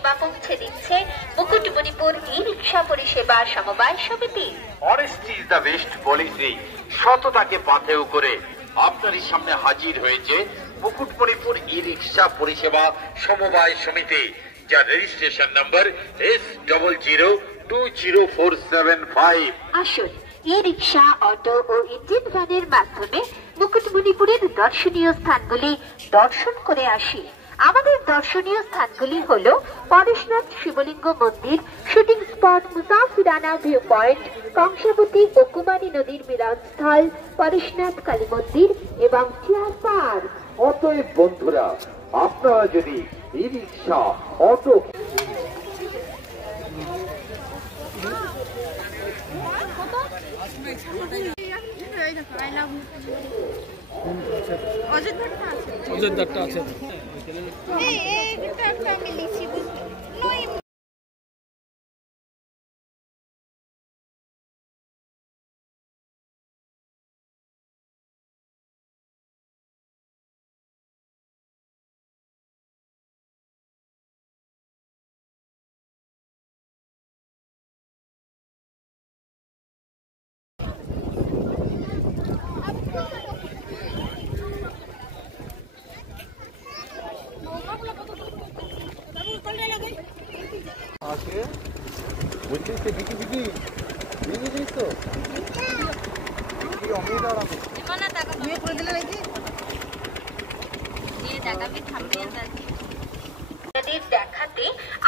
পরিষেবা পৌঁছে দিচ্ছে মুকুটমণিপুর ই-রিক্সা পরিষেবা সমবায় সমিতি। Honesty is the best policy. সততাকে পাথেয় করে আপনারই সামনে হাজির হয়েছে মুকুটমণিপুর ই-রিক্সা পরিষেবা সমবায় সমিতি, যার রেজিস্ট্রেশন নাম্বার S00204755। আসুন ই-রিক্সা, অটো ও ইঞ্জিন ভ্যানের মাধ্যমে মুকুটমণিপুরের দর্শনীয় স্থানগুলি দর্শন করে আসি। আমাদের দর্শনীয় স্থানগুলি হল পরেশনাথ শিবলিঙ্গ মন্দির, shooting spot Musafirana view point, Kangsabati ও কুমারী নদীর মিলনস্থল, পরেশনাথ কালী মন্দির এবং চিয়ার পার্ক। অতএব বন্ধুরা, আপনারা যদি ই-রিক্সা, অটো অযোধ্যাটা আছে। দেখাতে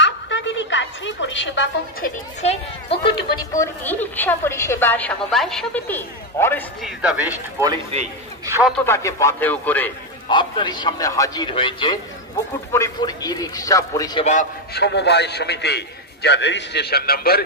আপনাদেরই কাছে পরিষেবা পৌঁছে দিচ্ছে মুকুটমণিপুর ই-রিক্সা পরিষেবা সমবায় সমিতি। Honesty is the best policy. সততাকে পাথেয় করে আপনারই সামনে হাজির হয়েছে মুকুটমণিপুর ই-রিক্সা পরিষেবা সমবায় সমিতি, যার রেজিস্ট্রেশন নাম্বার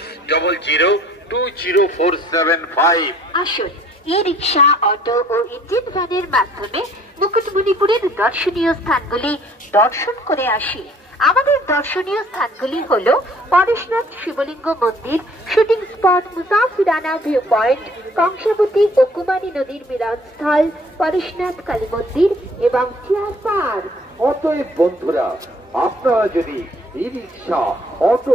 S00204755। আসুন ই-রিক্সা, অটো ও ইঞ্জিন ভ্যানের মাধ্যমে মুকুটমণিপুরের দর্শনীয় স্থানগুলি দর্শন করে আসি। আমাদের দর্শনীয় স্থানগুলি হল পরেশনাথ শিবলিঙ্গ মন্দির, shooting spot Musafirana view point, Kangsabati ও কুমারী নদীর মিলনস্থল, পরেশনাথ কালী মন্দির এবং চিয়ার পার্ক। অতএব বন্ধুরা, আপনারা যদি ই-রিক্সা, অটো